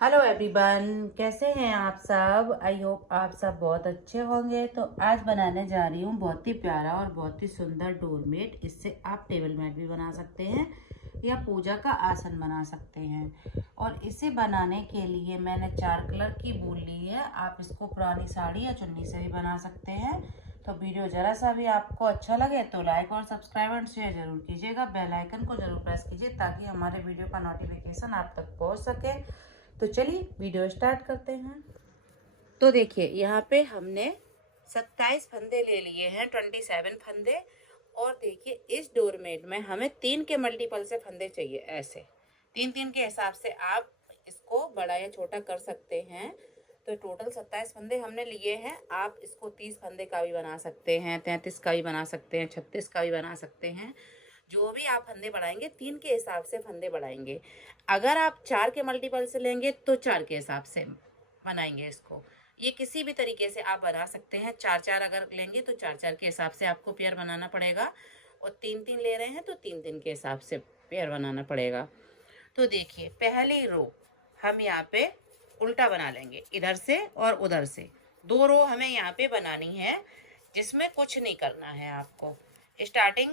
Hello everyone, कैसे हैं आप सब। आई होप आप सब बहुत अच्छे होंगे। तो आज बनाने जा रही हूँ बहुत ही प्यारा और बहुत ही सुंदर डोरमेट। इससे आप टेबल मैट भी बना सकते हैं या पूजा का आसन बना सकते हैं। और इसे बनाने के लिए मैंने 4 कलर की वूल ली है। आप इसको पुरानी साड़ी या चुन्नी से भी बना सकते हैं। तो वीडियो जरा सा भी आपको अच्छा लगे तो लाइक और सब्सक्राइब और शेयर जरूर कीजिएगा। बेल आइकन को जरूर प्रेस कीजिए ताकि हमारे वीडियो का नोटिफिकेशन आप तक पहुंच सके। तो चलिए वीडियो स्टार्ट करते हैं। तो देखिए यहाँ पे हमने 27 फंदे ले लिए हैं, 27 फंदे। और देखिए इस डोरमेट में हमें 3 के मल्टीपल से फंदे चाहिए। ऐसे 3-3 के हिसाब से आप इसको बड़ा या छोटा कर सकते हैं। तो टोटल 27 फंदे हमने लिए हैं। आप इसको 30 फंदे का भी बना सकते हैं, 33 का भी बना सकते हैं, 36 का भी बना सकते हैं। जो भी आप फंदे बढ़ाएंगे 3 के हिसाब से फंदे बढ़ाएंगे। अगर आप 4 के मल्टीपल से लेंगे तो 4 के हिसाब से बनाएंगे इसको। ये किसी भी तरीके से आप बना सकते हैं। 4-4 अगर लेंगे तो 4-4 के हिसाब से आपको पेयर बनाना पड़ेगा। और 3-3 ले रहे हैं तो 3-3 के हिसाब से पेयर बनाना पड़ेगा। तो देखिए पहली रो हम यहाँ पे उल्टा बना लेंगे, इधर से और उधर से। 2 रो हमें यहाँ पे बनानी है जिसमें कुछ नहीं करना है आपको। स्टार्टिंग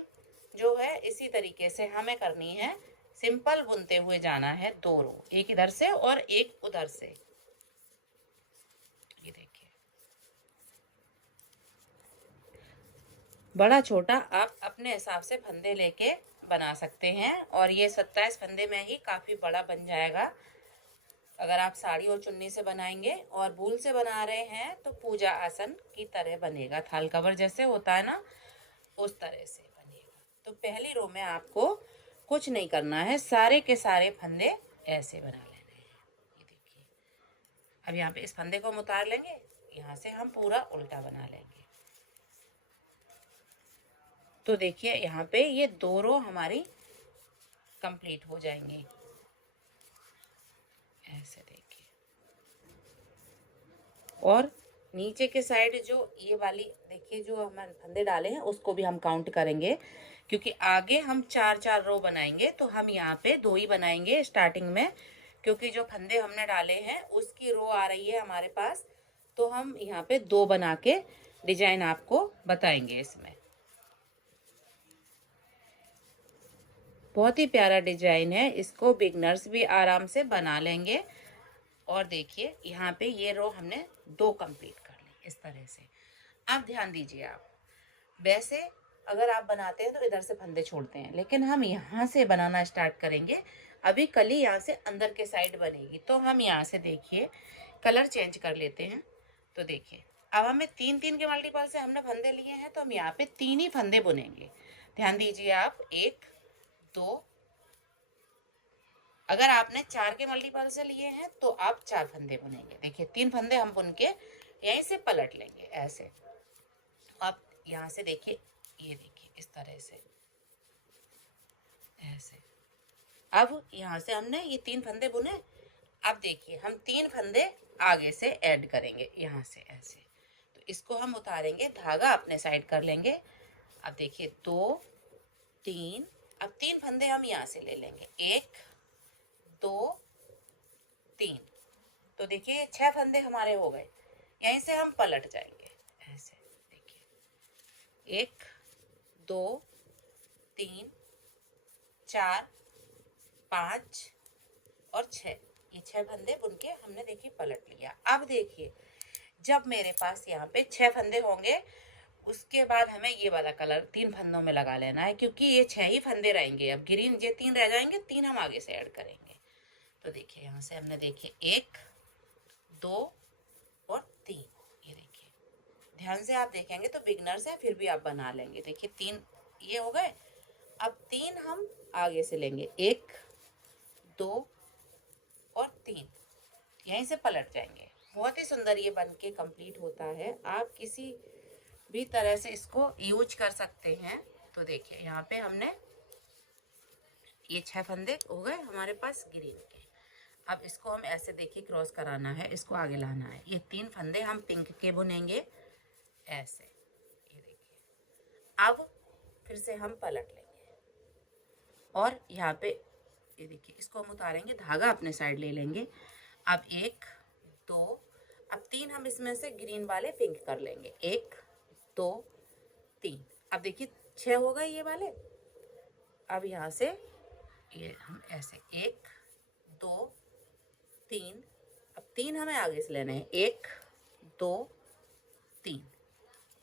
जो है इसी तरीके से हमें करनी है। सिंपल बुनते हुए जाना है। 2 रो, एक इधर से और एक उधर से। ये देखिए, बड़ा छोटा आप अपने हिसाब से फंदे लेके बना सकते हैं। और ये 27 फंदे में ही काफी बड़ा बन जाएगा। अगर आप साड़ी और चुन्नी से बनाएंगे और वूल से बना रहे हैं तो पूजा आसन की तरह बनेगा। थाल कवर जैसे होता है ना, उस तरह से बनेगा। तो पहली रो में आपको कुछ नहीं करना है, सारे के सारे फंदे ऐसे बना लेने हैं। ये देखिए, अब यहाँ पे इस फंदे को हम उतार लेंगे, यहाँ से हम पूरा उल्टा बना लेंगे। तो देखिए यहाँ पे ये 2 रो हमारी कंप्लीट हो जाएंगी। ऐसे देखिए, और नीचे के साइड जो ये वाली देखिए जो हमने फंदे डाले हैं उसको भी हम काउंट करेंगे, क्योंकि आगे हम 4-4 रो बनाएंगे। तो हम यहाँ पे 2 ही बनाएंगे स्टार्टिंग में, क्योंकि जो फंदे हमने डाले हैं उसकी रो आ रही है हमारे पास। तो हम यहाँ पे 2 बना के डिजाइन आपको बताएंगे। इसमें बहुत ही प्यारा डिजाइन है, इसको बिगनर्स भी आराम से बना लेंगे। और देखिए यहाँ पे ये रो हमने 2 कंप्लीट कर ली इस तरह से। अब ध्यान दीजिए, आप वैसे अगर आप बनाते हैं तो इधर से फंदे छोड़ते हैं, लेकिन हम यहाँ से बनाना स्टार्ट करेंगे। अभी कली यहाँ से अंदर के साइड बनेगी। तो हम यहाँ से देखिए कलर चेंज कर लेते हैं। तो देखिए अब हमें 3-3 के मल्टीपल से हमने फंदे लिए हैं, तो हम यहाँ पे 3 ही फंदे बुनेंगे। ध्यान दीजिए आप, 1 2। अगर आपने 4 के मल्टीपल से लिए हैं तो आप 4 फंदे बुनेंगे। देखिए 3 फंदे हम बुन के यहीं से पलट लेंगे ऐसे। आप यहाँ से देखिए, ये देखिए इस तरह से ऐसे। अब यहाँ से हमने ये 3 फंदे बुने। अब देखिए हम 3 फंदे आगे से ऐड करेंगे यहाँ से ऐसे। तो इसको हम उतारेंगे, धागा अपने साइड कर लेंगे। अब देखिए 2 3। अब 3 फंदे हम यहाँ से ले लेंगे, 1 2 3। तो देखिए 6 फंदे हमारे हो गए। यहीं से हम पलट जाएंगे ऐसे। देखिए 1 2 3 4 5 और 6। ये 6 फंदे बुन के हमने देखिए पलट लिया। अब देखिए जब मेरे पास यहाँ पे 6 फंदे होंगे, उसके बाद हमें ये वाला कलर 3 फंदों में लगा लेना है, क्योंकि ये 6 ही फंदे रहेंगे। अब ग्रीन ये 3 रह जाएंगे, 3 हम आगे से ऐड करेंगे। तो देखिए यहाँ से हमने देखिए 1 2 और 3। ये देखिए ध्यान से आप देखेंगे तो बिगनर्स है, फिर भी आप बना लेंगे। देखिए 3 ये हो गए। अब 3 हम आगे से लेंगे, 1 2 और 3। यहीं से पलट जाएंगे। बहुत ही सुंदर ये बन के कंप्लीट होता है। आप किसी भी तरह से इसको यूज कर सकते हैं। तो देखिए यहाँ पे हमने ये 6 फंदे हो गए हमारे पास ग्रीन के। अब इसको हम ऐसे देखिए क्रॉस कराना है, इसको आगे लाना है। ये 3 फंदे हम पिंक के बुनेंगे ऐसे। ये देखिए अब फिर से हम पलट लेंगे और यहाँ पे ये देखिए इसको हम उतारेंगे, धागा अपने साइड ले लेंगे। अब 1 2, अब 3 हम इसमें से ग्रीन वाले पिंक कर लेंगे, 1 2 3। अब देखिए 6 हो गए ये वाले। अब यहाँ से ये हम ऐसे 1 2 3, अब 3 हमें आगे से लेने हैं, 1 2 3,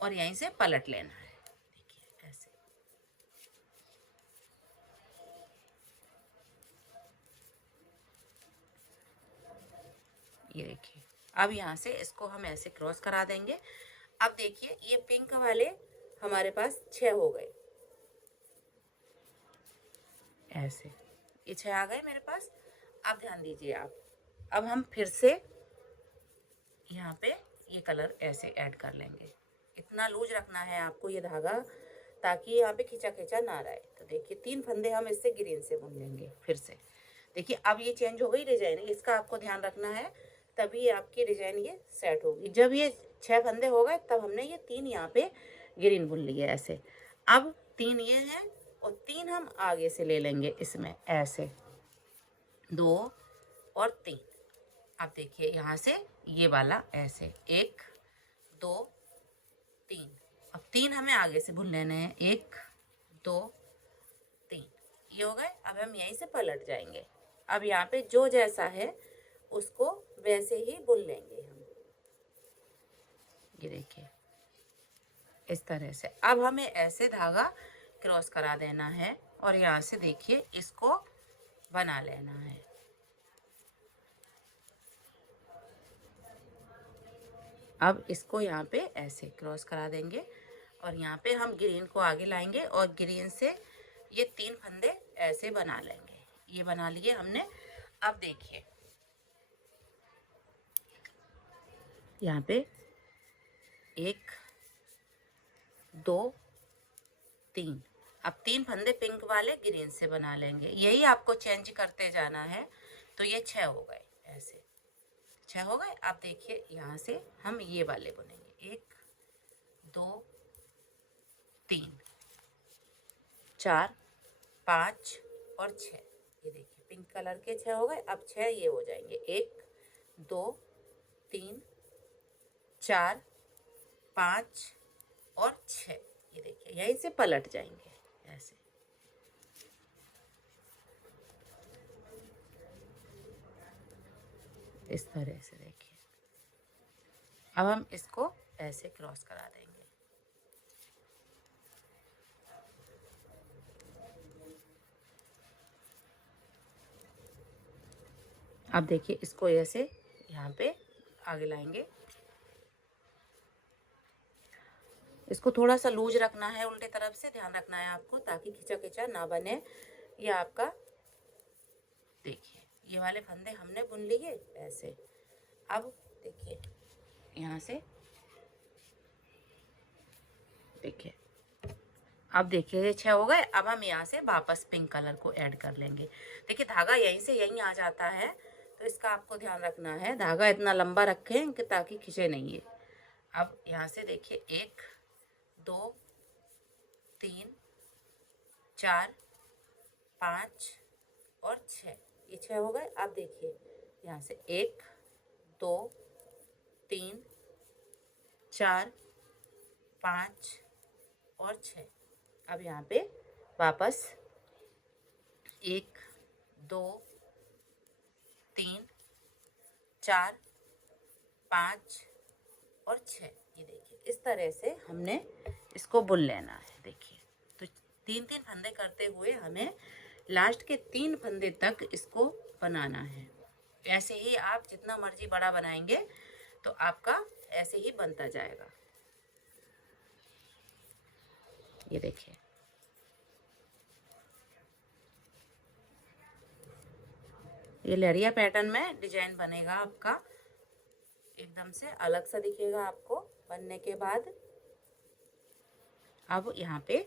और यहीं से पलट लेना है। देखिए ऐसे। ये देखिए, अब यहाँ से इसको हम ऐसे क्रॉस करा देंगे। अब देखिए ये पिंक वाले हमारे पास 6 हो गए, ऐसे ये 6 आ गए मेरे पास। अब ध्यान दीजिए आप, अब हम फिर से यहाँ पे ये कलर ऐसे ऐड कर लेंगे। इतना लूज रखना है आपको ये धागा, ताकि यहाँ पे खिंचा खिंचा ना रहे। तो देखिए 3 फंदे हम इससे ग्रीन से बुन लेंगे फिर से। देखिए अब ये चेंज हो गई डिजाइन, इसका आपको ध्यान रखना है, तभी आपकी डिजाइन ये सेट होगी। जब ये 6 फंदे हो गए तब हमने ये 3 यहाँ पे ग्रीन बुन लिए ऐसे। अब 3 ये हैं और 3 हम आगे से ले लेंगे इसमें ऐसे, 2 और 3। अब देखिए यहाँ से ये वाला ऐसे 1 2 3, अब 3 हमें आगे से बुन लेने हैं, 1 2 3, ये हो गए। अब हम यहीं से पलट जाएंगे। अब यहाँ पे जो जैसा है उसको वैसे ही बुन लेंगे हम। ये देखिए इस तरह से। अब हमें ऐसे धागा क्रॉस करा देना है और यहाँ से देखिए इसको बना लेना है। अब इसको यहाँ पे ऐसे क्रॉस करा देंगे और यहाँ पे हम ग्रीन को आगे लाएंगे और ग्रीन से ये 3 फंदे ऐसे बना लेंगे। ये बना लिए हमने। अब देखिए यहाँ पे 1 2 3, अब 3 फंदे पिंक वाले ग्रीन से बना लेंगे। यही आपको चेंज करते जाना है। तो ये 6 हो गए, ऐसे 6 हो गए। अब देखिए यहाँ से हम ये वाले बुनेंगे, 1 2 3 4 5 और 6। ये देखिए पिंक कलर के 6 हो गए। अब 6 ये हो जाएंगे, 1 2 3 4 5 और 6। ये देखिए यहीं से पलट जाएंगे ऐसे। इस तरह से देखिए। अब हम इसको ऐसे क्रॉस करा देंगे। अब देखिए इसको ऐसे यहाँ पे आगे लाएंगे। इसको थोड़ा सा लूज रखना है, उल्टे तरफ से ध्यान रखना है आपको, ताकि खिंचा खिंचा ना बने। ये आपका देखिए ये वाले फंदे हमने बुन लिए ऐसे। अब देखिए यहाँ से देखिए, अब देखिए ये 6 हो गए। अब हम यहाँ से वापस पिंक कलर को ऐड कर लेंगे। देखिए धागा यहीं से यहीं आ जाता है, तो इसका आपको ध्यान रखना है। धागा इतना लंबा रखें कि ताकि खिंचे नहीं है। अब यहाँ से देखिए 1 2 3 4 5 और 6, ये 6 हो गए। अब देखिए यहाँ से 1 2 3 4 5 और 6। अब यहाँ पे वापस 1 2 3 4 5 और 6। ये देखिए इस तरह से हमने इसको बुन लेना है। देखिए तो 3-3 फंदे करते हुए हमें लास्ट के 3 फंदे तक इसको बनाना है। ऐसे ही आप जितना मर्जी बड़ा बनाएंगे तो आपका ऐसे ही बनता जाएगा। ये देखिए ये लहरिया पैटर्न में डिजाइन बनेगा आपका, एकदम से अलग सा दिखेगा आपको बनने के बाद। अब यहाँ पे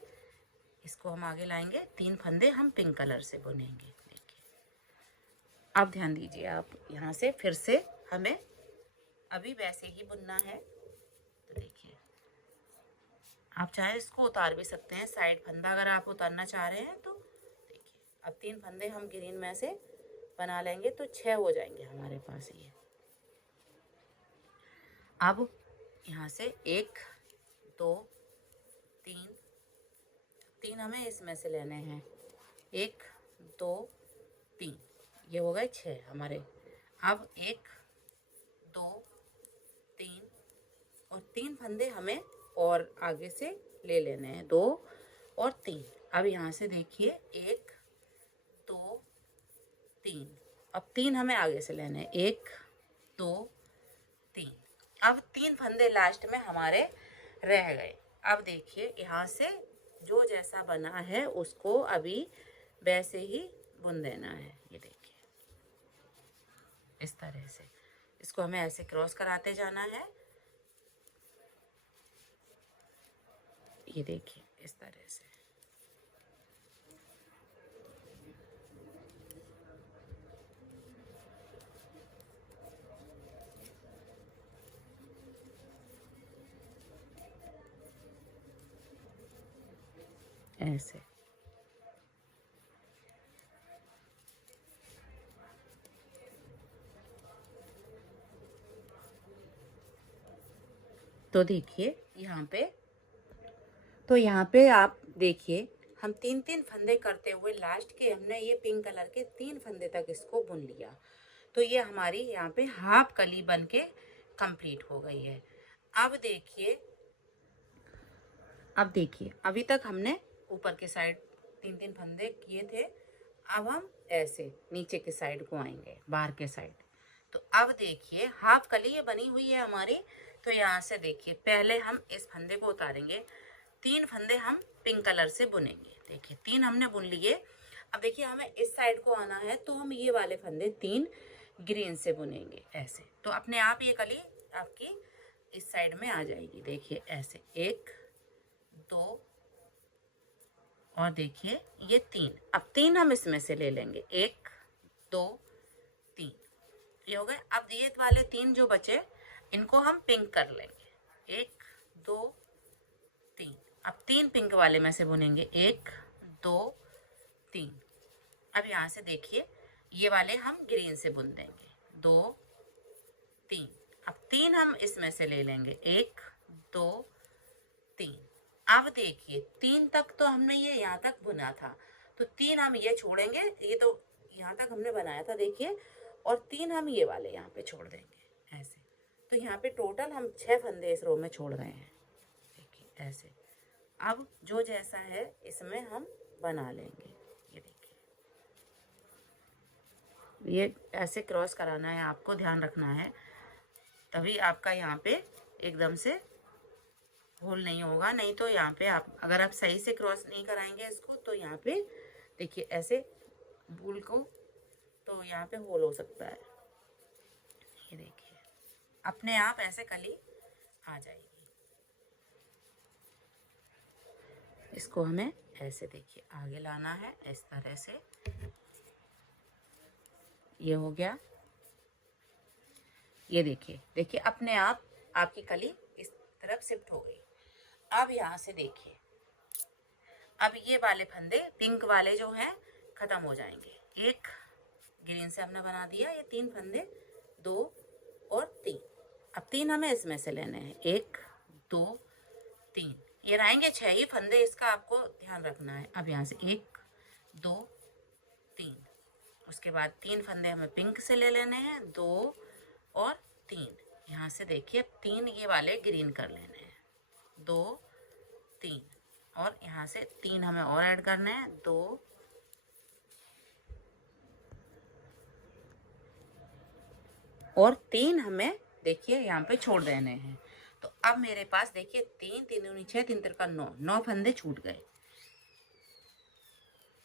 इसको हम आगे लाएंगे, 3 फंदे हम पिंक कलर से बुनेंगे। देखिए अब ध्यान दीजिए आप, यहाँ से फिर से हमें अभी वैसे ही बुनना है। तो देखिए आप चाहे इसको उतार भी सकते हैं, साइड फंदा अगर आप उतारना चाह रहे हैं तो। देखिए अब 3 फंदे हम ग्रीन में से बना लेंगे तो 6 हो जाएंगे हमारे पास ये। अब यहाँ से 1 2 3, 3 हमें इसमें से लेने हैं, 1 2 3, ये हो गए 6 हमारे। अब 1 2 3 और 3 फंदे हमें और आगे से ले लेने हैं, 2 और 3। अब यहाँ से देखिए 1 2 3, अब 3 हमें आगे से लेने हैं, 1 2 3। अब 3 फंदे लास्ट में हमारे रह गए। अब देखिए यहाँ से जो जैसा बना है उसको अभी वैसे ही बुन देना है। ये देखिए इस तरह से इसको हमें ऐसे क्रॉस कराते जाना है। ये देखिए इस तरह से। ऐसे तो देखिए यहाँ पे आप देखिए हम 3-3 फंदे करते हुए लास्ट के हमने ये पिंक कलर के 3 फंदे तक इसको बुन लिया। तो ये हमारी यहाँ पे हाफ कली बन के कंप्लीट हो गई है। अब देखिए अभी तक हमने ऊपर के साइड 3-3 फंदे किए थे। अब हम ऐसे नीचे के साइड को आएंगे, बाहर के साइड। तो अब देखिए हाफ कली ये बनी हुई है हमारी। तो यहाँ से देखिए पहले हम इस फंदे को उतारेंगे, 3 फंदे हम पिंक कलर से बुनेंगे। देखिए 3 हमने बुन लिए। अब देखिए हमें इस साइड को आना है तो हम ये वाले फंदे 3 ग्रीन से बुनेंगे ऐसे। तो अपने आप ये कली आपकी इस साइड में आ जाएगी। देखिए ऐसे 1 2 और देखिए ये 3। अब 3 हम इसमें से ले लेंगे, 1 2 3, ये हो गए। अब ये वाले 3 जो बचे इनको हम पिंक कर लेंगे, 1 2 3। अब 3 पिंक वाले में से बुनेंगे, 1 2 3। अब यहाँ से देखिए ये वाले हम ग्रीन से बुन देंगे, 2 3। अब 3 हम इसमें से ले लेंगे, 1 2 3। अब देखिए 3 तक तो हमने ये यहाँ तक बुना था, तो 3 हम ये छोड़ेंगे, ये तो यहाँ तक हमने बनाया था देखिए, और 3 हम ये वाले यहाँ पे छोड़ देंगे ऐसे। तो यहाँ पे टोटल हम 6 फंदे इस रो में छोड़ रहे हैं। देखिए ऐसे। अब जो जैसा है इसमें हम बना लेंगे। ये देखिए ये ऐसे क्रॉस कराना है, आपको ध्यान रखना है, तभी आपका यहाँ पे एकदम से होल नहीं होगा। नहीं तो यहाँ पे अगर आप सही से क्रॉस नहीं कराएंगे इसको तो यहाँ पे देखिए ऐसे बूल को तो यहाँ पे होल हो सकता है। ये देखिए अपने आप ऐसे कली आ जाएगी। इसको हमें ऐसे देखिए आगे लाना है इस तरह से। ये हो गया। ये देखिए अपने आप आपकी कली इस तरफ शिफ्ट हो गई। अब यहाँ से देखिए अब ये वाले फंदे पिंक वाले जो हैं खत्म हो जाएंगे। 1 ग्रीन से हमने बना दिया, ये 3 फंदे 2 और 3। अब 3 हमें इसमें से लेने हैं, 1 2 3। ये रहेंगे 6 ही फंदे, इसका आपको ध्यान रखना है। अब यहाँ से 1 2 3, उसके बाद 3 फंदे हमें पिंक से ले लेने हैं, 2 और 3। यहाँ से देखिए 3 ये वाले ग्रीन कर लेने हैं, 2 3, और यहाँ से 3 हमें और ऐड करने हैं, 2 और 3 हमें देखिए यहाँ पे छोड़ देने हैं। तो अब मेरे पास देखिए 3 3 दूनी 6, 3 तिरका 9 फंदे छूट गए।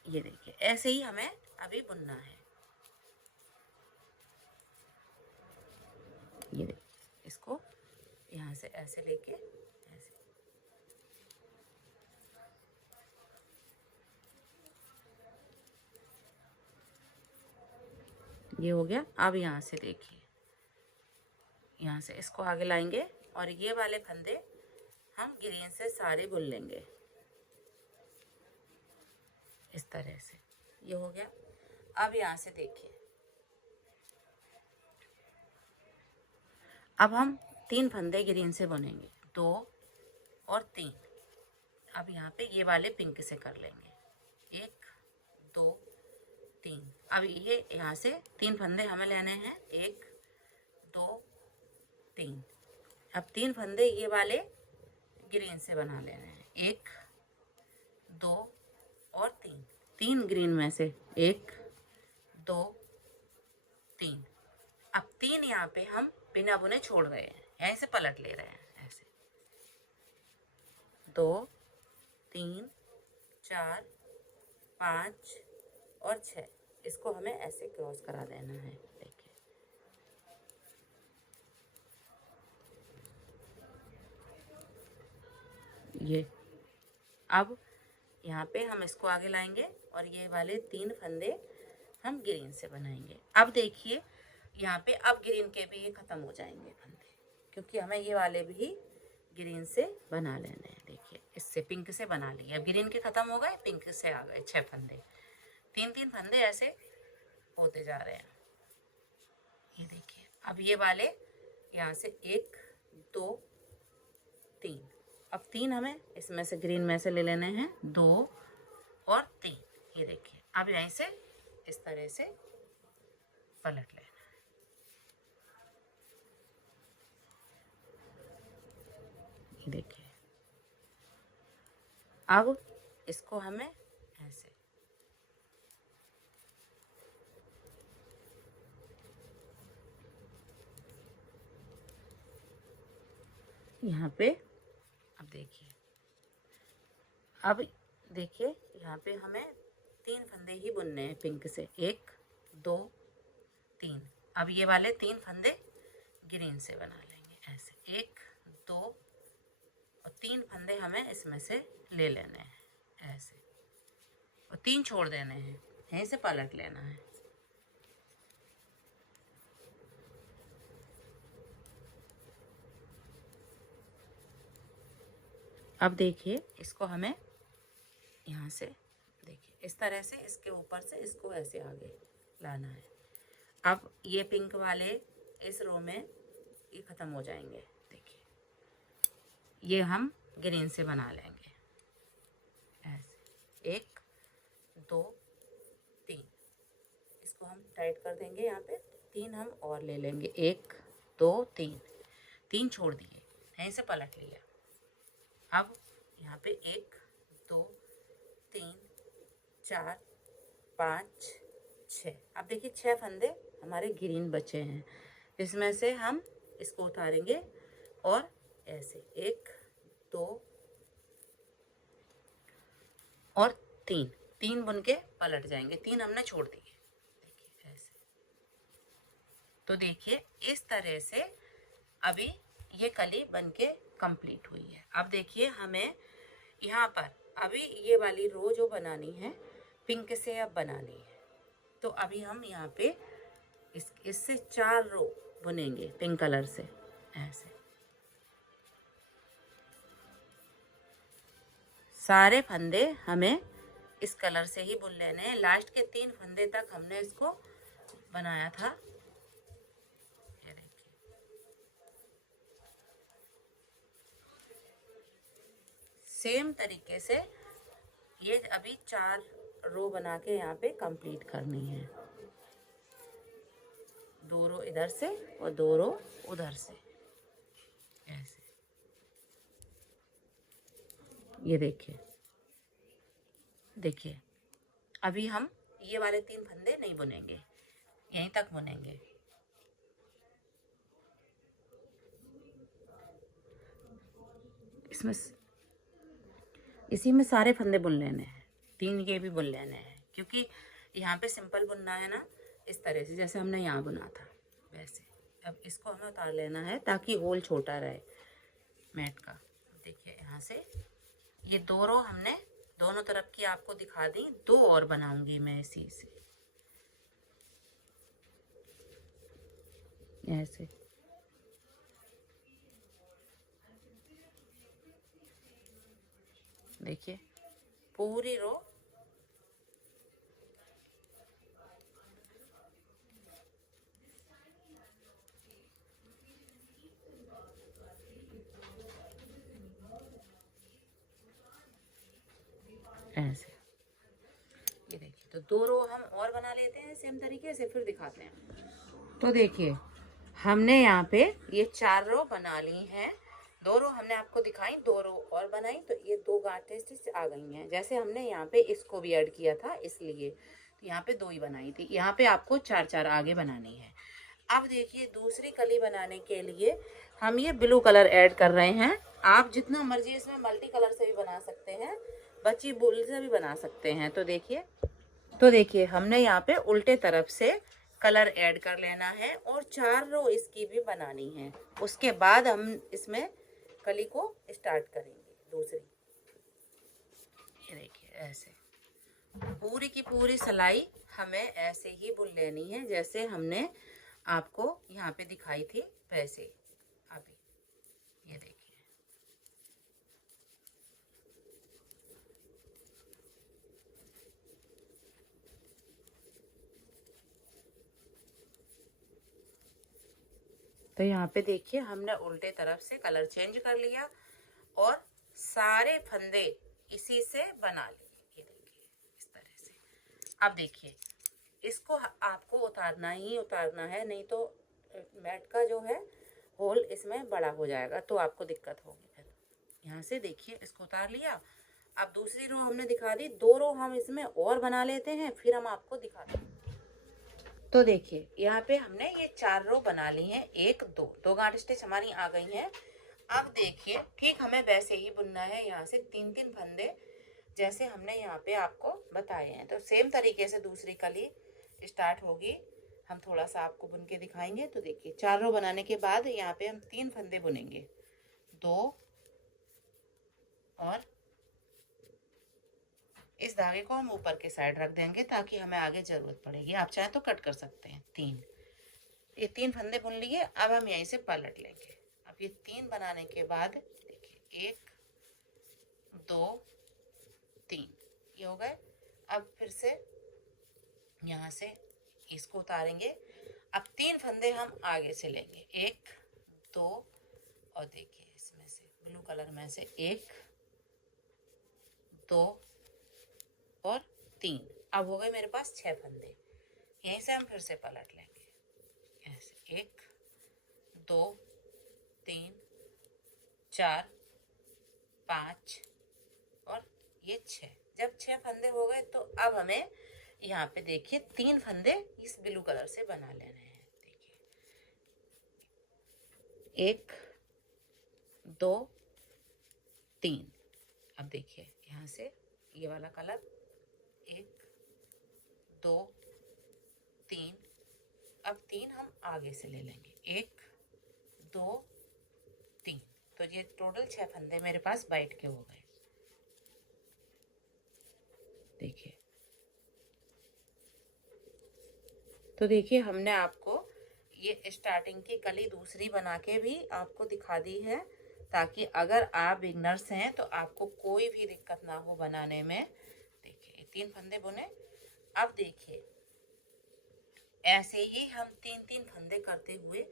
ये देखिए ऐसे ही हमें अभी बुनना है। ये देखिए इसको यहाँ से ऐसे लेके ऐसे। ये हो गया। अब यहाँ से देखिए यहाँ से इसको आगे लाएंगे और ये वाले फंदे हम ग्रीन से सारे बुन लेंगे इस तरह से। ये हो गया। अब यहाँ से देखिए अब हम 3 फंदे ग्रीन से बुनेंगे, 2 और 3। अब यहाँ पे ये वाले पिंक से कर लेंगे, 1 2 3। अब ये यहाँ से 3 फंदे हमें लेने हैं, 1 2 3। अब 3 फंदे ये वाले ग्रीन से बना लेने हैं, 1 2 और 3। 3 ग्रीन में से 1 2 3। अब 3 यहाँ पे हम बिना बुने छोड़ रहे हैं, यहीं से पलट ले रहे हैं ऐसे, 2 3 4 5 और 6। इसको हमें ऐसे क्रॉस करा देना है। देखिए ये, अब यहाँ पे हम इसको आगे लाएंगे और ये वाले 3 फंदे हम ग्रीन से बनाएंगे। अब देखिए यहाँ पे अब ग्रीन के भी ये ख़त्म हो जाएंगे फंदे, क्योंकि हमें ये वाले भी ग्रीन से बना लेने हैं। देखिए इससे पिंक से बना लिए, अब ग्रीन के ख़त्म हो गए, पिंक से आ गए 6 फंदे। 3 फंदे ऐसे होते जा रहे हैं। ये देखिए अब ये वाले यहाँ से 1 2 3। अब 3 हमें इसमें से ग्रीन में से ले लेने हैं, 2 और 3। ये देखिए अब यहीं से इस तरह से पलट लेना है। ये देखिए अब इसको हमें ऐसे, यहाँ पे अब देखिए, अब देखिए यहाँ पे हमें 3 फंदे ही बुनने हैं पिंक से, 1 2 3। अब ये वाले 3 फंदे ग्रीन से बना लेंगे ऐसे, 1 2 और 3 फंदे हमें इसमें से ले लेने हैं ऐसे, और 3 छोड़ देने हैं, यहीं से पलट लेना है। अब देखिए इसको हमें यहाँ से, देखिए इस तरह से इसके ऊपर से इसको ऐसे आगे लाना है। अब ये पिंक वाले इस रो में ये ख़त्म हो जाएंगे। देखिए ये हम ग्रीन से बना लेंगे ऐसे, 1 2 3। इसको हम टाइट कर देंगे, यहाँ पे 3 हम और ले लेंगे, 1 2 3। 3 छोड़ दिए, यहीं से पलट लिया। अब यहाँ पे 1 2 3 4 5 6। अब देखिए 6 फंदे हमारे ग्रीन बचे हैं, इसमें से हम इसको उतारेंगे और ऐसे 1 2 और 3 बुन के पलट जाएंगे। 3 हमने छोड़ दिए, देखिए ऐसे। तो देखिए इस तरह से अभी ये कली बन के कंप्लीट हुई है। अब देखिए हमें यहाँ पर अभी ये वाली रो जो बनानी है पिंक से अब बनानी है, तो अभी हम यहाँ पे इससे 4 रो बुनेंगे पिंक कलर से ऐसे। सारे फंदे हमें इस कलर से ही बुन लेने हैं। लास्ट के 3 फंदे तक हमने इसको बनाया था। ये देखिए सेम तरीके से ये अभी 4 रो बना के यहाँ पे कंप्लीट करनी है। 2 रो इधर से और 2 रो उधर से ऐसे। ये देखिए, देखिए अभी हम ये वाले 3 फंदे नहीं बुनेंगे, यहीं तक बुनेंगे। इसमें इसी में सारे फंदे बुन लेने हैं, 3 ये भी बुन लेने हैं, क्योंकि यहाँ पे सिंपल बुनना है ना, इस तरह से जैसे हमने यहाँ बुना था वैसे। अब इसको हमें उतार लेना है ताकि होल छोटा रहे मैट का। देखिए यहाँ से ये 2 रो हमने दोनों तरफ की आपको दिखा दी, 2 और बनाऊंगी मैं इसी से ऐसे। देखिए पूरी रो ऐसे। ये देखिए, तो 2 रो हम और बना लेते हैं सेम तरीके से, फिर दिखाते हैं। तो देखिए, हमने यहाँ पे ये 4 रो बना ली हैं। 2 रो हमने आपको दिखाई, 2 रो और बनाई, तो ये 2 गांठें स्टिच आ गई हैं। जैसे हमने यहाँ पे इसको भी ऐड किया था, इसलिए तो यहाँ पे 2 ही बनाई थी। यहाँ पे आपको 4-4 आगे बनानी है। अब देखिए, दूसरी कली बनाने के लिए हम ये ब्लू कलर ऐड कर रहे हैं। आप जितना मर्जी इसमें मल्टी कलर से भी बना सकते हैं, बची बूल से भी बना सकते हैं। तो देखिए हमने यहाँ पे उल्टे तरफ से कलर ऐड कर लेना है और 4 रो इसकी भी बनानी है। उसके बाद हम इसमें कली को स्टार्ट करेंगे दूसरी। ये देखिए, ऐसे पूरी की पूरी सिलाई हमें ऐसे ही बुन लेनी है, जैसे हमने आपको यहाँ पे दिखाई थी वैसे। अभी ये देखिए, तो यहाँ पे देखिए हमने उल्टे तरफ से कलर चेंज कर लिया और सारे फंदे इसी से बना लिए। ये देखिए इस तरह से। अब देखिए, इसको आपको उतारना ही उतारना है, नहीं तो मैट का जो है होल इसमें बड़ा हो जाएगा, तो आपको दिक्कत होगी। फिर यहाँ से देखिए, इसको उतार लिया। अब दूसरी रो हमने दिखा दी, 2 रो हम इसमें और बना लेते हैं, फिर हम आपको दिखाते हैं। तो देखिए, यहाँ पे हमने ये 4 रो बना ली हैं। 1 2 गांठ स्टिच हमारी आ गई हैं। अब देखिए, ठीक हमें वैसे ही बुनना है, यहाँ से 3-3 फंदे जैसे हमने यहाँ पे आपको बताए हैं। तो सेम तरीके से दूसरी कली स्टार्ट होगी। हम थोड़ा सा आपको बुन के दिखाएंगे। तो देखिए, 4 रो बनाने के बाद यहाँ पे हम 3 फंदे बुनेंगे, 2 और इस धागे को हम ऊपर के साइड रख देंगे ताकि हमें आगे जरूरत पड़ेगी। आप चाहे तो कट कर सकते हैं। 3, ये 3 फंदे बुन लिए। अब हम यहीं से पलट लेंगे। अब ये 3 बनाने के बाद देखिए, 1 2 3 ये हो गए। अब फिर से यहाँ से इसको उतारेंगे। अब 3 फंदे हम आगे से लेंगे, 1 2 और देखिए इसमें से ब्लू कलर में से 1 2 और 3। अब हो गए मेरे पास 6 फंदे। यहीं से हम फिर से पलट लेंगे ऐसे, 1 2 3 4 5 और ये 6। जब 6 फंदे हो गए तो अब हमें यहाँ पे देखिए 3 फंदे इस ब्लू कलर से बना लेने हैं। देखिए, 1 2 3। अब देखिए यहाँ से ये वाला कलर, 1 2 3। अब 3 हम आगे से ले लेंगे, 1 2 3। तो ये टोटल 6 फंदे मेरे पास वाइट के हो गए। देखिए, तो देखिए हमने आपको ये स्टार्टिंग की कली दूसरी बना के भी आपको दिखा दी है, ताकि अगर आप बिगनर्स हैं तो आपको कोई भी दिक्कत ना हो बनाने में। देखिए 3 फंदे बुने। अब देखिए, ऐसे ही हम 3-3 फंदे करते हुए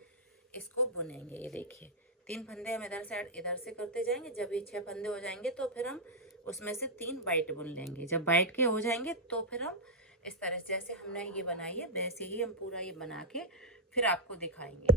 इसको बुनेंगे। ये देखिए, 3 फंदे हम इधर से करते जाएंगे। जब ये 6 फंदे हो जाएंगे तो फिर हम उसमें से 3 वाइट बुन लेंगे। जब वाइट के हो जाएंगे तो फिर हम इस तरह से, जैसे हमने ये बनाई है वैसे ही हम पूरा ये बना के फिर आपको दिखाएंगे।